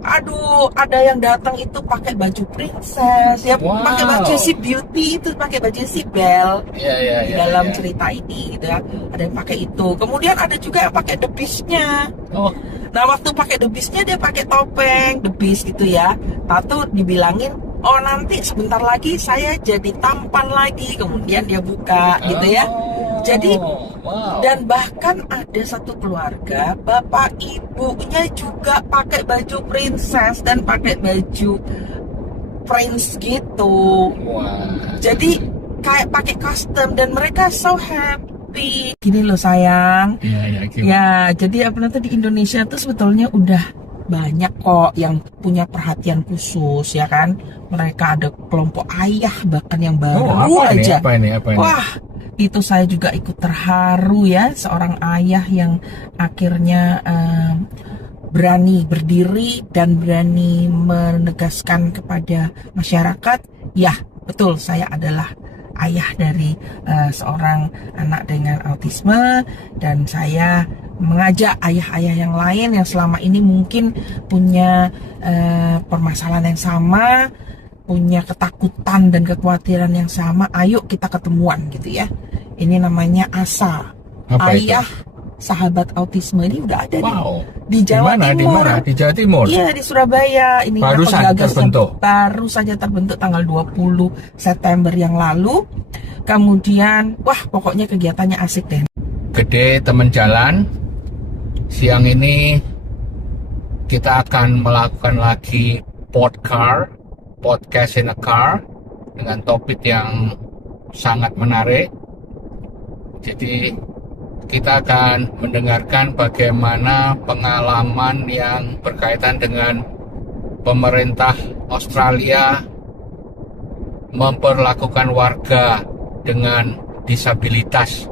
Aduh, ada yang datang itu pakai baju princess, ya pakai baju Wow. si Beauty itu, pakai baju si Belle Iya, iya, di iya, dalam iya. cerita ini gitu ya. Ada yang pakai itu. Kemudian ada juga yang pakai The Beast-nya. Oh, Nah, waktu pakai The Beast-nya dia pakai topeng The Beast gitu ya. Tato dibilangin, oh nanti sebentar lagi saya jadi tampan lagi. Kemudian dia buka gitu ya. Jadi oh, wow. dan bahkan ada satu keluarga, bapak ibunya juga pakai baju princess dan pakai baju prince gitu. Wah. Jadi kayak pakai custom dan mereka so happy. Gini loh sayang. Iya, iya, gimana? Ya, jadi apa nanti di Indonesia tuh sebetulnya udah banyak kok yang punya perhatian khusus ya kan. Mereka ada kelompok ayah bahkan yang Oh, baru apa ini? aja. Apa ini? Apa ini? Wah, itu saya juga ikut terharu ya, seorang ayah yang akhirnya berani berdiri dan berani menegaskan kepada masyarakat, ya betul saya adalah ayah dari seorang anak dengan autisme, dan saya mengajak ayah-ayah yang lain yang selama ini mungkin punya permasalahan yang sama, punya ketakutan dan kekhawatiran yang sama, ayo kita ketemuan gitu ya. Ini namanya ASA, Apa itu? Ayah Sahabat Autisme. Ini udah ada Wow. di Jawa Di Timur. mana? Di Jawa Timur. Iya, di Surabaya. Ini Baru saja terbentuk. baru saja terbentuk tanggal 20 September yang lalu. Kemudian, wah pokoknya kegiatannya asik deh. Gede temen jalan. Siang ini kita akan melakukan lagi podcast in a car dengan topik yang sangat menarik. Jadi kita akan mendengarkan bagaimana pengalaman yang berkaitan dengan pemerintah Australia memperlakukan warga dengan disabilitas.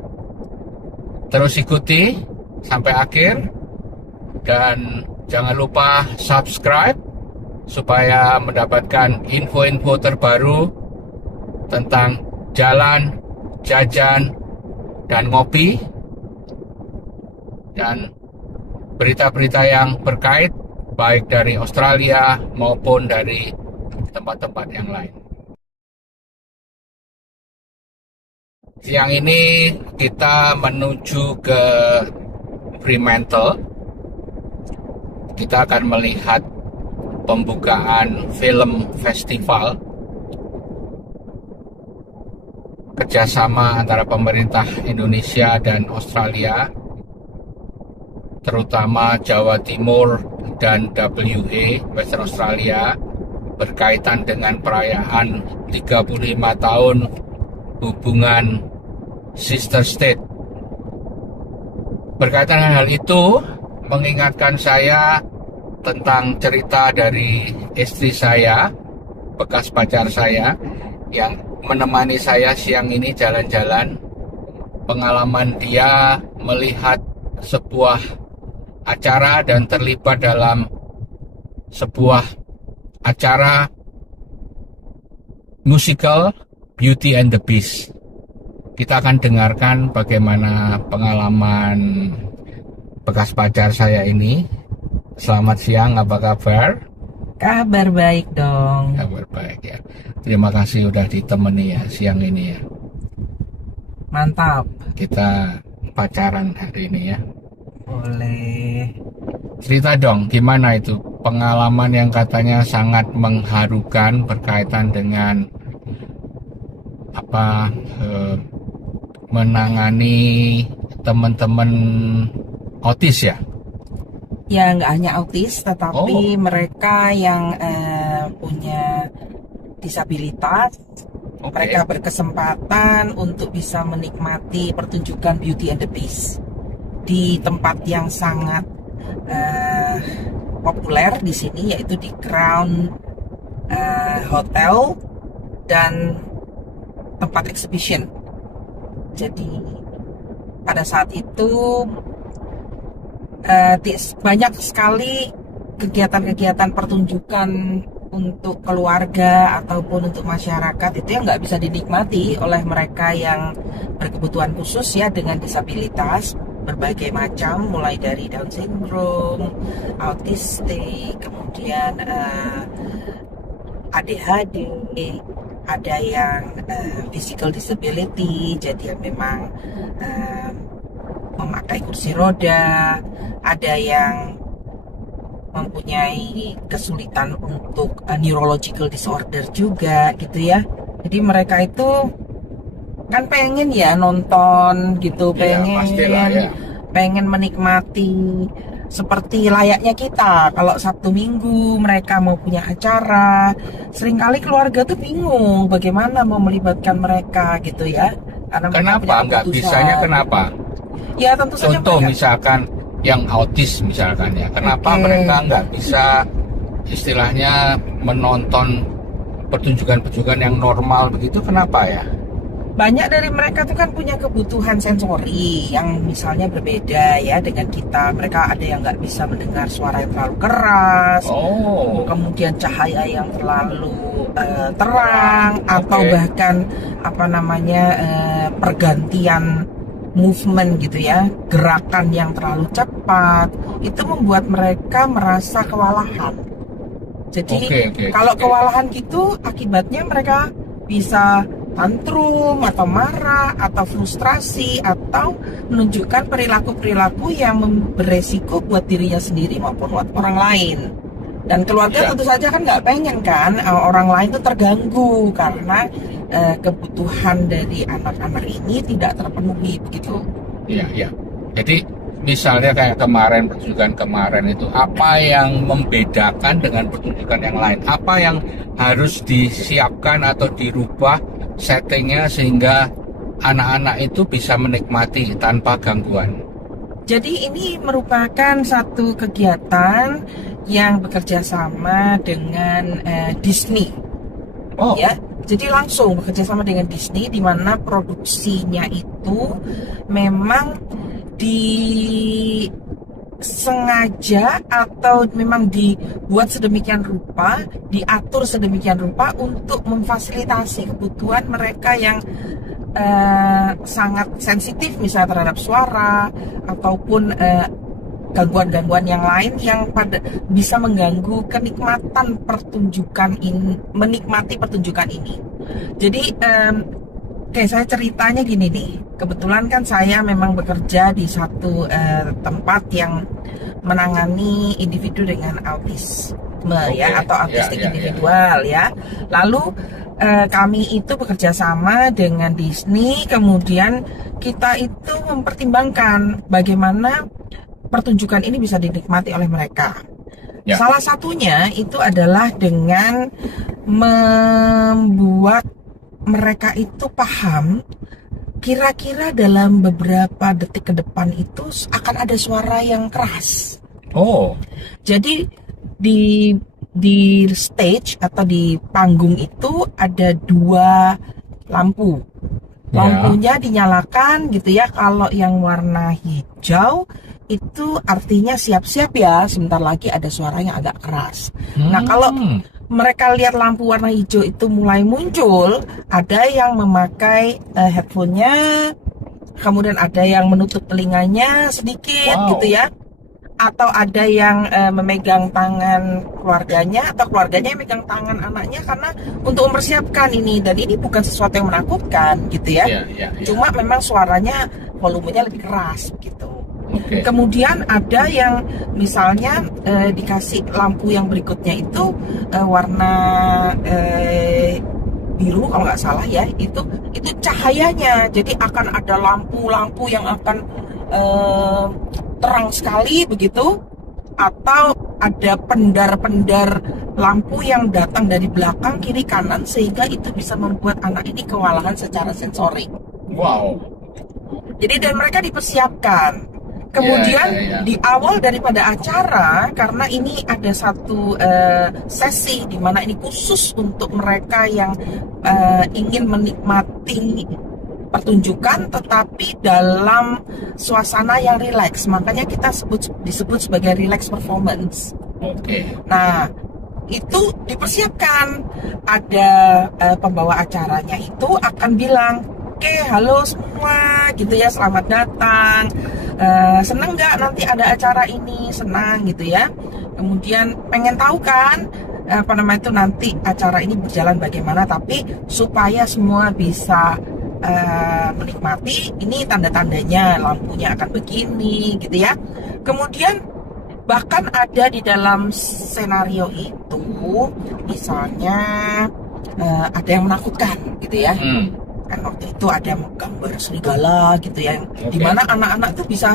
Terus ikuti sampai akhir dan jangan lupa subscribe supaya mendapatkan info-info terbaru tentang jalan, jajan, dan ngopi, dan berita-berita yang berkait baik dari Australia maupun dari tempat-tempat yang lain. Siang ini kita menuju ke Fremantle. Kita akan melihat pembukaan film festival kerjasama antara pemerintah Indonesia dan Australia, terutama Jawa Timur dan WA, Western Australia, berkaitan dengan perayaan 35 tahun hubungan sister state. Berkaitan dengan hal itu, mengingatkan saya tentang cerita dari istri saya, bekas pacar saya, yang menemani saya siang ini jalan-jalan. Pengalaman dia melihat sebuah acara dan terlibat dalam sebuah acara musical Beauty and the Beast. Kita akan dengarkan bagaimana pengalaman bekas pacar saya ini. Selamat siang, apa kabar? Kabar baik dong. Kabar baik ya. Terima kasih udah ditemani ya siang ini ya. Mantap. Kita pacaran hari ini ya. Boleh. Cerita dong, gimana itu pengalaman yang katanya sangat mengharukan berkaitan dengan menangani teman-teman autis ya? Ya nggak hanya autis, tetapi mereka yang punya disabilitas, mereka berkesempatan untuk bisa menikmati pertunjukan Beauty and the Beast di tempat yang sangat populer di sini, yaitu di Crown Hotel dan tempat exhibition. Jadi pada saat itu banyak sekali kegiatan-kegiatan pertunjukan untuk keluarga ataupun untuk masyarakat itu yang nggak bisa dinikmati oleh mereka yang berkebutuhan khusus ya dengan disabilitas. berbagai macam, mulai dari Down syndrome, autistik, kemudian ADHD, ada yang physical disability, jadi yang memang memakai kursi roda, ada yang mempunyai kesulitan untuk neurological disorder juga gitu ya. Jadi mereka itu kan pengen ya nonton gitu, pastilah, ya. pengen menikmati seperti layaknya kita. Kalau Sabtu Minggu mereka mau punya acara, seringkali keluarga tuh bingung bagaimana mau melibatkan mereka gitu ya. Karena Kenapa nggak bisanya? Kenapa? Ya tentu saja Contoh mereka. misalkan yang autis misalkan ya, kenapa Oke. mereka nggak bisa istilahnya menonton pertunjukan-pertunjukan yang normal begitu? Kenapa ya? Banyak dari mereka tuh kan punya kebutuhan sensori yang misalnya berbeda ya dengan kita. Mereka ada yang nggak bisa mendengar suara yang terlalu keras, Oh, kemudian cahaya yang terlalu terang, atau bahkan pergantian movement gitu ya, gerakan yang terlalu cepat, itu membuat mereka merasa kewalahan. Jadi kalau kewalahan gitu, akibatnya mereka bisa tantrum atau marah atau frustrasi atau menunjukkan perilaku-perilaku yang beresiko buat dirinya sendiri maupun buat orang lain. Dan keluarga tentu saja kan nggak pengen kan orang lain tuh terganggu karena kebutuhan dari anak-anak ini tidak terpenuhi begitu. Iya. Jadi misalnya kayak pertunjukan kemarin itu, apa yang membedakan dengan pertunjukan yang lain? Apa yang harus disiapkan atau dirubah settingnya sehingga anak-anak itu bisa menikmati tanpa gangguan? Jadi ini merupakan satu kegiatan yang bekerja sama dengan Disney. Oh. Ya, jadi langsung bekerja sama dengan Disney, di mana produksinya itu memang disengaja atau memang dibuat sedemikian rupa, diatur sedemikian rupa untuk memfasilitasi kebutuhan mereka yang sangat sensitif misalnya terhadap suara ataupun gangguan-gangguan yang lain yang bisa mengganggu kenikmatan pertunjukan ini, menikmati pertunjukan ini. Jadi kayak saya ceritanya gini nih, kebetulan kan saya memang bekerja di satu tempat yang menangani individu dengan autisme atau autistik individual ya. Lalu kami itu bekerja sama dengan Disney, kemudian kita itu mempertimbangkan bagaimana pertunjukan ini bisa dinikmati oleh mereka. Salah satunya itu adalah dengan membuat mereka itu paham kira-kira dalam beberapa detik ke depan itu akan ada suara yang keras. Oh. Jadi di stage atau di panggung itu ada 2 lampu. Lampunya dinyalakan gitu ya. Kalau yang warna hijau itu artinya siap-siap ya, sebentar lagi ada suara yang agak keras. Nah, kalau mereka lihat lampu warna hijau itu mulai muncul, ada yang memakai headphone-nya, kemudian ada yang menutup telinganya sedikit gitu ya. Atau ada yang memegang tangan keluarganya, atau keluarganya yang memegang tangan anaknya karena untuk mempersiapkan ini. Dan ini bukan sesuatu yang menakutkan gitu ya. Cuma memang suaranya volumenya lebih keras gitu. Kemudian ada yang misalnya dikasih lampu yang berikutnya itu warna biru kalau nggak salah ya, itu cahayanya. Jadi akan ada lampu-lampu yang akan terang sekali begitu, atau ada pendar-pendar lampu yang datang dari belakang, kiri, kanan, sehingga itu bisa membuat anak ini kewalahan secara sensorik. Wow. Jadi dan mereka dipersiapkan. Kemudian di awal daripada acara, karena ini ada satu sesi di mana ini khusus untuk mereka yang ingin menikmati pertunjukan tetapi dalam suasana yang rileks, makanya kita disebut sebagai relax performance. Nah, itu dipersiapkan, ada pembawa acaranya itu akan bilang, oke, halo semua, gitu ya, selamat datang. Senang nggak nanti ada acara ini? Senang gitu ya. Kemudian pengen tahu kan itu nanti acara ini berjalan bagaimana, tapi supaya semua bisa menikmati, ini tanda-tandanya lampunya akan begini gitu ya. Kemudian bahkan ada di dalam skenario itu misalnya ada yang menakutkan gitu ya. Kan waktu itu ada gambar serigala gitu ya, dimana anak-anak tuh bisa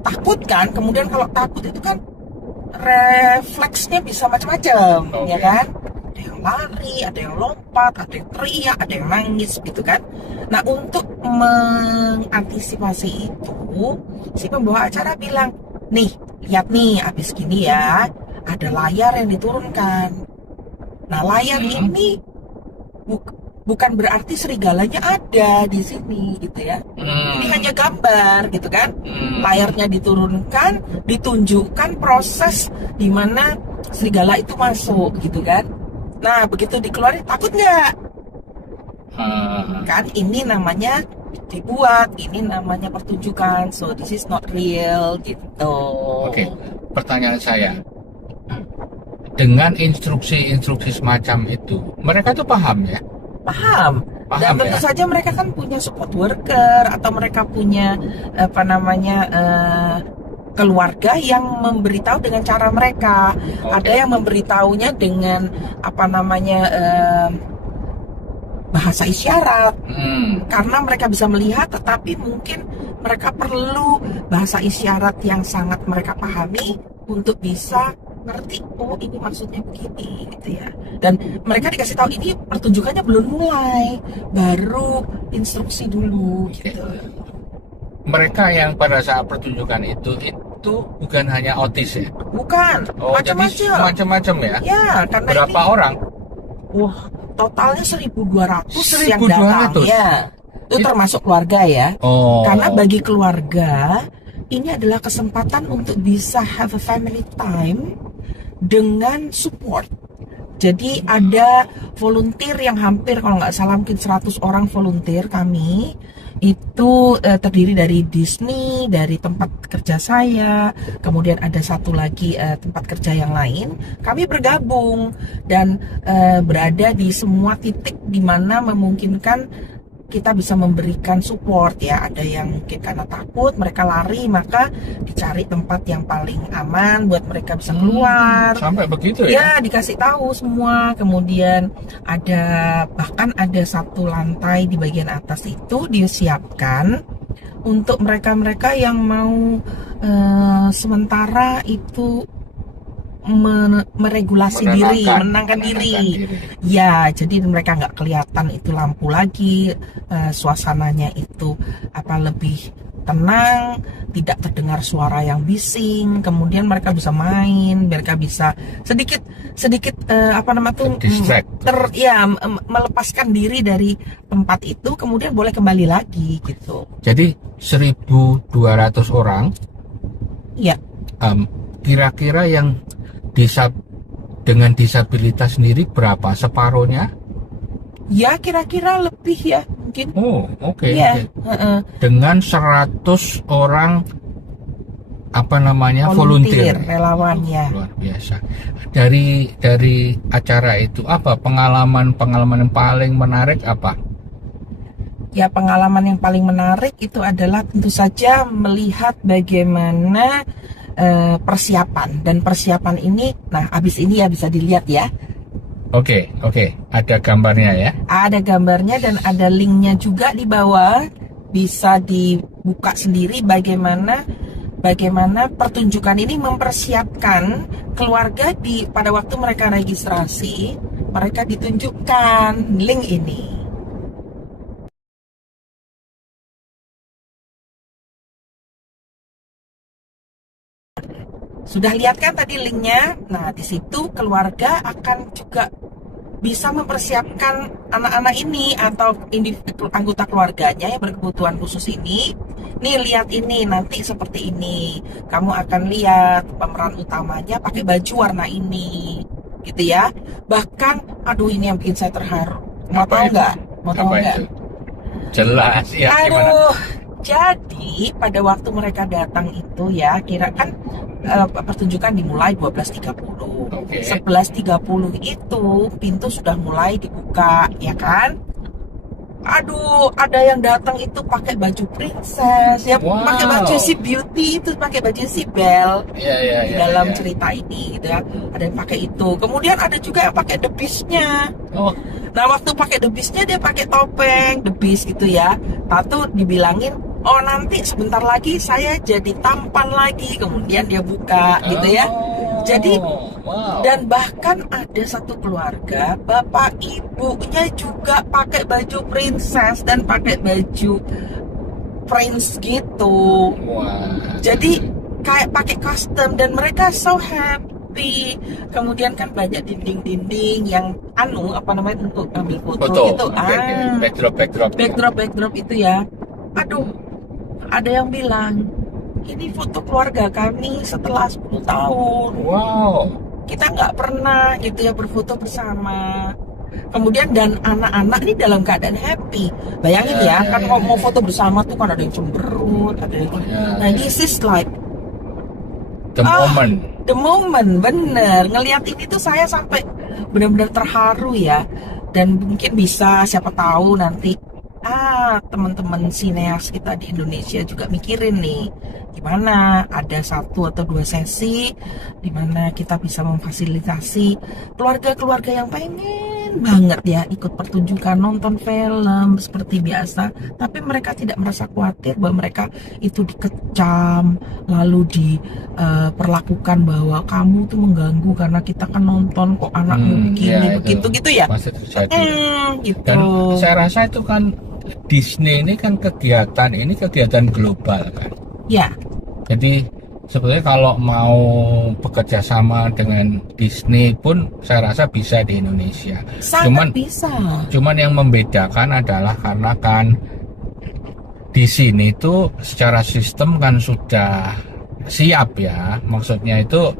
takut kan. Kemudian kalau takut itu kan refleksnya bisa macam-macam, ya kan? Ada yang lari, ada yang lompat, ada yang teriak, ada yang nangis gitu kan. Nah, untuk mengantisipasi itu, si pembawa acara bilang, nih, lihat nih, abis gini ya, ada layar yang diturunkan. Nah, layar ini bukan berarti serigalanya ada di sini gitu ya. Ini hanya gambar gitu kan. Layarnya diturunkan, ditunjukkan proses di mana serigala itu masuk gitu kan. Nah, begitu dikeluarin, takut nggak? Kan ini namanya dibuat, ini namanya pertunjukan, so this is not real gitu. Oke, pertanyaan saya, dengan instruksi-instruksi semacam itu, mereka tuh paham ya? Paham. Dan tentu saja mereka kan punya support worker atau mereka punya keluarga yang memberitahu dengan cara mereka. Ada yang memberitahunya dengan bahasa isyarat, karena mereka bisa melihat, tetapi mungkin mereka perlu bahasa isyarat yang sangat mereka pahami untuk bisa ngerti, oh ini maksudnya begini gitu ya. Dan mereka dikasih tahu ini pertunjukannya belum mulai, baru instruksi dulu gitu. Mereka yang pada saat pertunjukan itu bukan hanya autis ya? Bukan, macam-macam ya? Ya, karena berapa orang? Wah, totalnya 1.200 yang 1.200? datang ya. Itu termasuk keluarga ya. Karena bagi keluarga ini adalah kesempatan untuk bisa have a family time dengan support. Jadi ada volunteer yang hampir, kalau nggak salah mungkin 100 orang volunteer kami. Itu terdiri dari Disney, dari tempat kerja saya, kemudian ada satu lagi tempat kerja yang lain. Kami bergabung dan berada di semua titik di mana memungkinkan kita bisa memberikan support ya. Ada yang mungkin karena takut mereka lari, maka dicari tempat yang paling aman buat mereka bisa keluar. Sampai begitu ya? Ya, dikasih tahu semua. Kemudian bahkan ada satu lantai di bagian atas itu disiapkan untuk mereka-mereka yang mau sementara itu meregulasi diri, menenangkan diri. Ya, jadi mereka nggak kelihatan itu lampu lagi, suasananya itu lebih tenang, tidak terdengar suara yang bising. Kemudian mereka bisa main, mereka bisa sedikit melepaskan diri dari tempat itu, kemudian boleh kembali lagi gitu. Jadi 1.200 orang. Ya. Kira-kira yang dengan disabilitas sendiri berapa? Separuhnya? Ya, kira-kira lebih ya mungkin. Oh, oke. Ya. Dengan 100 orang volunteer, relawan ya. Luar biasa. Dari acara itu apa pengalaman yang paling menarik apa? Ya, pengalaman yang paling menarik itu adalah tentu saja melihat bagaimana persiapan ini. Nah, habis ini ya bisa dilihat ya. Oke, ada gambarnya ya. Ada gambarnya dan ada linknya juga di bawah, bisa dibuka sendiri bagaimana pertunjukan ini mempersiapkan keluarga pada waktu mereka registrasi, mereka ditunjukkan link ini. Sudah lihat kan tadi linknya? Nah, di situ keluarga akan juga bisa mempersiapkan anak-anak ini atau anggota keluarganya yang berkebutuhan khusus ini. Nih, lihat ini, nanti seperti ini. Kamu akan lihat pemeran utamanya pakai baju warna ini, gitu ya. Bahkan, aduh ini yang bikin saya terharu. Mau tahu nggak? Jelas ya, gimana? Aduh, jadi pada waktu mereka datang itu ya, kira kan pertunjukan dimulai 12.30. Oke. 11.30 itu pintu sudah mulai dibuka, ya kan? Aduh, ada yang datang itu pakai baju princess, ya Wow. pakai baju si Beauty itu, pakai baju si Belle Iya, di iya, dalam iya. cerita ini, gitu ya. Ada yang pakai itu. Kemudian ada juga yang pakai The Beast-nya. Oh, Nah, waktu pakai The Beast-nya dia pakai topeng The Beast gitu ya. Tato dibilangin, oh nanti sebentar lagi saya jadi tampan lagi. Kemudian dia buka gitu ya. Jadi wow. dan bahkan ada satu keluarga, bapak ibunya juga pakai baju princess dan pakai baju prince gitu. Wah. Jadi kayak pakai custom dan mereka so happy. Kemudian kan banyak dinding-dinding yang apa namanya untuk ambil foto, Foto. gitu. Oke, oke. Backdrop. Backdrop itu ya. Aduh, ada yang bilang ini foto keluarga kami setelah 10 tahun. Wow. Kita nggak pernah gitu ya berfoto bersama. Kemudian dan anak-anak ini dalam keadaan happy. Bayangin ya, kan mau foto bersama tuh kan ada yang cemberut, ada yang... Nah, this is like The moment. the moment, bener. Ngelihat ini tuh saya sampai benar-benar terharu ya. Dan mungkin bisa, siapa tahu nanti teman-teman sineas kita di Indonesia juga mikirin nih gimana ada 1 atau 2 sesi di mana kita bisa memfasilitasi keluarga-keluarga yang pengen banget ya ikut pertunjukan, nonton film seperti biasa, tapi mereka tidak merasa khawatir bahwa mereka itu dikecam lalu diperlakukan bahwa kamu tuh mengganggu karena kita kan nonton kok anakmu begini begitu gitu ya. Masih terjadi. Gitu. Dan saya rasa itu kan Disney ini kan kegiatan global kan. Ya. Jadi sebetulnya kalau mau bekerja sama dengan Disney pun saya rasa bisa di Indonesia. Sangat bisa. Cuman yang membedakan adalah karena kan di sini tuh secara sistem kan sudah siap ya. Maksudnya itu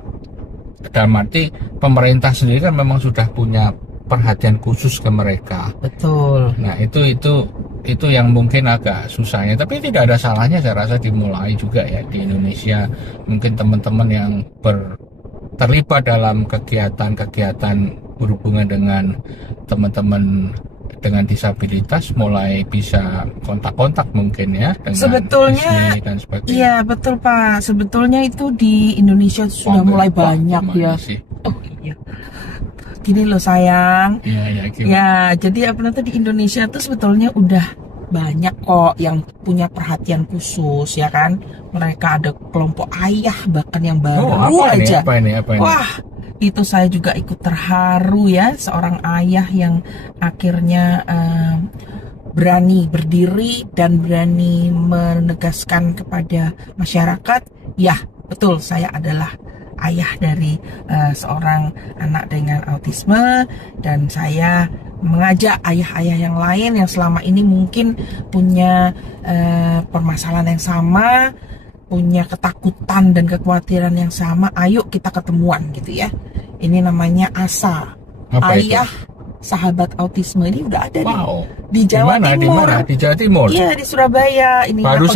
dalam arti pemerintah sendiri kan memang sudah punya perhatian khusus ke mereka. Betul. Nah, itu yang mungkin agak susahnya, tapi tidak ada salahnya saya rasa dimulai juga ya di Indonesia. Mungkin teman-teman yang terlibat dalam kegiatan-kegiatan berhubungan dengan teman-teman dengan disabilitas mulai bisa kontak-kontak mungkin ya dengan sebetulnya Disney dan sebagainya. Iya, betul Pak. Sebetulnya itu di Indonesia sudah mulai banyak ya. Oh iya. Gini loh sayang. Iya, Ya, jadi apa nanti di Indonesia tuh sebetulnya udah banyak kok yang punya perhatian khusus ya kan. Mereka ada kelompok ayah bahkan yang baru aja. Apa ini? Wah, itu saya juga ikut terharu ya, seorang ayah yang akhirnya berani berdiri dan berani menegaskan kepada masyarakat, ya betul saya adalah ayah dari seorang anak dengan autisme, dan saya mengajak ayah-ayah yang lain yang selama ini mungkin punya permasalahan yang sama, punya ketakutan dan kekhawatiran yang sama, ayo kita ketemuan gitu ya. Ini namanya ASA, Ayah Sahabat Autisme. Ini udah ada di Jawa Timur. Di Jawa Timur? Iya, di Surabaya. Ini baru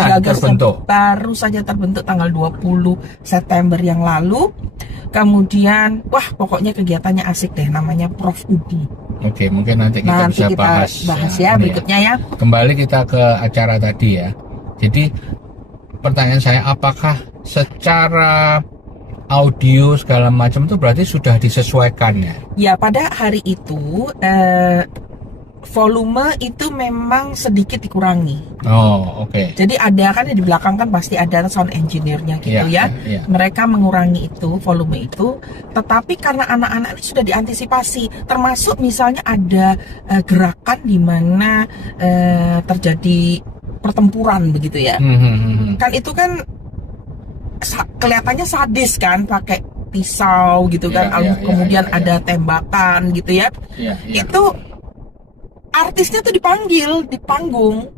saja terbentuk tanggal 20 September yang lalu. Kemudian, wah pokoknya kegiatannya asik deh, namanya Prof Udi. Oke, mungkin nanti kita bisa bahas ya berikutnya ya. Kembali kita ke acara tadi ya. Jadi pertanyaan saya, apakah secara audio segala macam itu berarti sudah disesuaikan ya? Ya, pada hari itu volume itu memang sedikit dikurangi. Oh, oke. Jadi ada kan di belakang kan pasti ada sound engineer-nya gitu ya. Mereka mengurangi itu volume itu, tetapi karena anak-anak ini sudah diantisipasi, termasuk misalnya ada gerakan di mana terjadi pertempuran begitu ya. Kan itu kan kelihatannya sadis kan, pakai pisau gitu kan, kemudian ada tembakan gitu ya. Itu artisnya tuh dipanggil di panggung,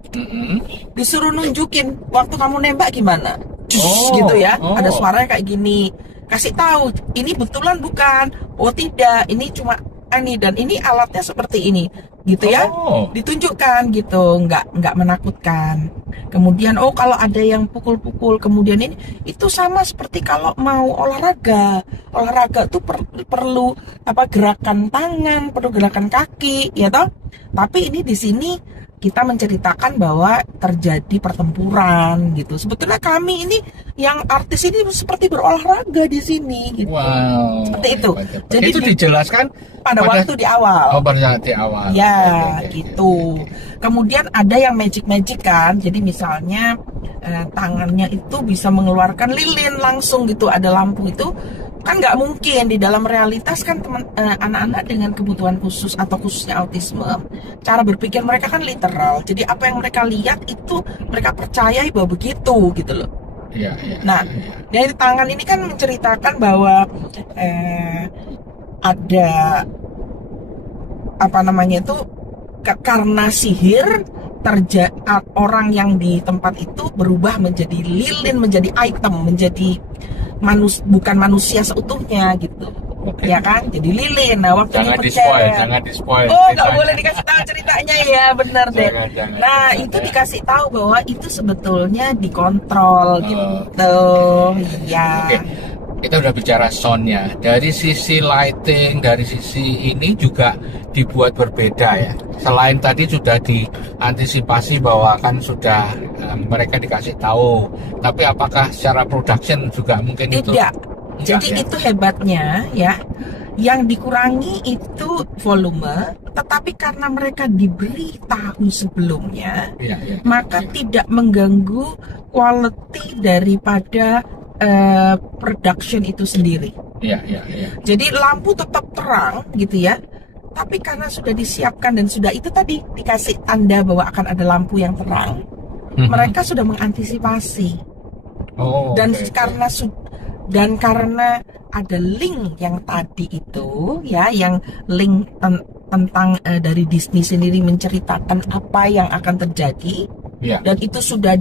disuruh nunjukin waktu kamu nembak gimana, gitu ya. Ada suaranya kayak gini, kasih tahu ini betulan bukan, oh tidak, ini cuma Ani, dan ini alatnya seperti ini, gitu ya. Oh. Ditunjukkan gitu, nggak menakutkan. Kemudian kalau ada yang pukul-pukul, kemudian ini itu sama seperti kalau mau olahraga. Olahraga tuh perlu gerakan tangan, perlu gerakan kaki, ya toh. Tapi ini di sini kita menceritakan bahwa terjadi pertempuran gitu. Sebetulnya kami ini yang artis ini seperti berolahraga di sini gitu. Wow. Seperti itu. Jadi itu dijelaskan pada waktu di awal. Oh, pada di awal. Ya, Oke. gitu. Kemudian ada yang magic kan. Jadi misalnya tangannya itu bisa mengeluarkan lilin langsung gitu. Ada lampu itu. Kan nggak mungkin di dalam realitas kan anak-anak dengan kebutuhan khusus atau khususnya autisme, cara berpikir mereka kan literal. Jadi apa yang mereka lihat itu mereka percayai bahwa begitu gitu loh. Iya. Nah, dari tangan ini kan menceritakan bahwa ada karena sihir orang yang di tempat itu berubah menjadi lilin, menjadi item, menjadi bukan manusia seutuhnya gitu. Oke. Ya kan, jadi lilin. Nah, waktu Jangan dipencet, di spoil. oh nggak boleh dikasih tahu ceritanya ya, benar deh. Jangan, Nah, itu dikasih tahu bahwa itu sebetulnya dikontrol gitu. Ya. Oke. Kita udah bicara soundnya. Dari sisi lighting, dari sisi ini juga dibuat berbeda ya. Selain tadi sudah diantisipasi bahwa kan sudah mereka dikasih tahu. Tapi apakah secara production juga mungkin itu? Tidak. Jadi ya? itu hebatnya ya. Yang dikurangi itu volume, tetapi karena mereka diberi tahu sebelumnya, maka tidak mengganggu quality daripada production itu sendiri. Iya. Jadi lampu tetap terang gitu ya. Tapi karena sudah disiapkan dan sudah itu tadi dikasih tanda bahwa akan ada lampu yang terang, mereka sudah mengantisipasi. Karena ada link yang tadi itu ya, yang link tentang dari Disney sendiri menceritakan apa yang akan terjadi, dan itu sudah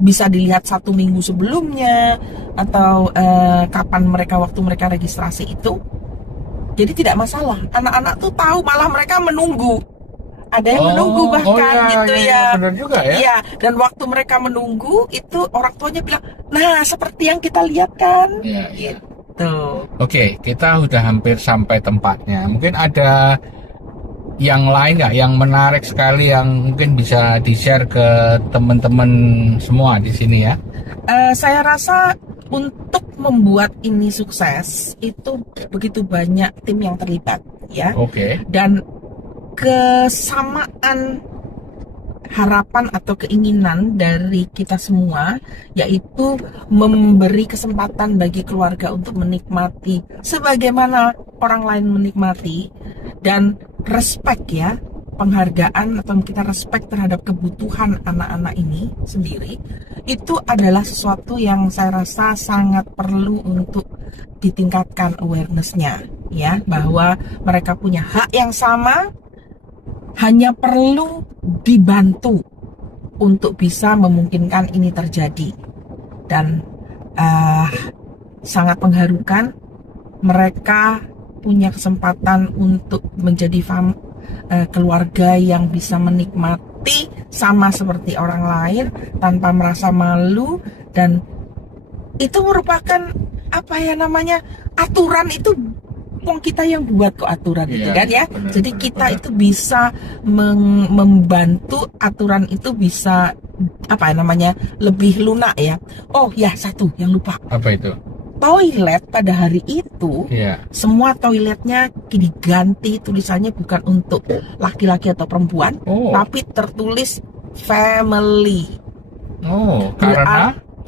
bisa dilihat 1 minggu sebelumnya atau kapan waktu mereka registrasi itu. Jadi tidak masalah, anak-anak tuh tahu, malah mereka menunggu. Ada yang menunggu bahkan gitu ya. Benar juga ya. Iya, dan waktu mereka menunggu itu orang tuanya bilang, "Nah, seperti yang kita lihat kan?" Iya. Gitu. Oke, kita udah hampir sampai tempatnya. Mungkin ada yang lain nggak yang menarik sekali yang mungkin bisa di-share ke teman-teman semua di sini ya? Saya rasa untuk membuat ini sukses itu begitu banyak tim yang terlibat ya. Oke. Dan kesamaan harapan atau keinginan dari kita semua, yaitu memberi kesempatan bagi keluarga untuk menikmati sebagaimana orang lain menikmati, dan respect ya, penghargaan atau kita respect terhadap kebutuhan anak-anak ini sendiri, itu adalah sesuatu yang saya rasa sangat perlu untuk ditingkatkan awareness-nya ya, bahwa mereka punya hak yang sama, hanya perlu dibantu untuk bisa memungkinkan ini terjadi. Dan sangat mengharukan, mereka punya kesempatan untuk menjadi keluarga yang bisa menikmati sama seperti orang lain tanpa merasa malu. Dan itu merupakan aturan itu kita yang buat kok aturan itu kan ya. Jadi kita itu bisa membantu aturan itu bisa lebih lunak ya. Oh ya, satu yang lupa. Apa itu? Toilet pada hari itu, semua toiletnya diganti tulisannya bukan untuk laki-laki atau perempuan, tapi tertulis family.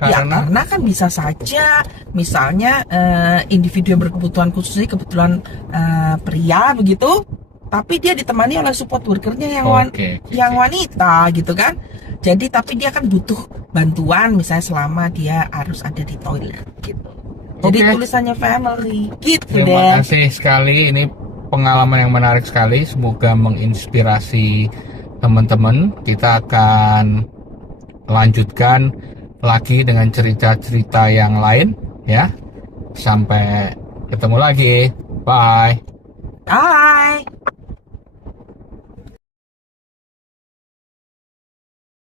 Karena kan bisa saja misalnya individu yang berkebutuhan khusus, kebetulan pria begitu, tapi dia ditemani oleh support workernya yang wanita gitu kan. Jadi tapi dia kan butuh bantuan misalnya selama dia harus ada di toilet gitu. Jadi tulisannya family gitu deh. Terima kasih sekali, ini pengalaman yang menarik sekali, semoga menginspirasi teman-teman. Kita akan lanjutkan lagi dengan cerita-cerita yang lain ya. Sampai ketemu lagi. Bye. Bye.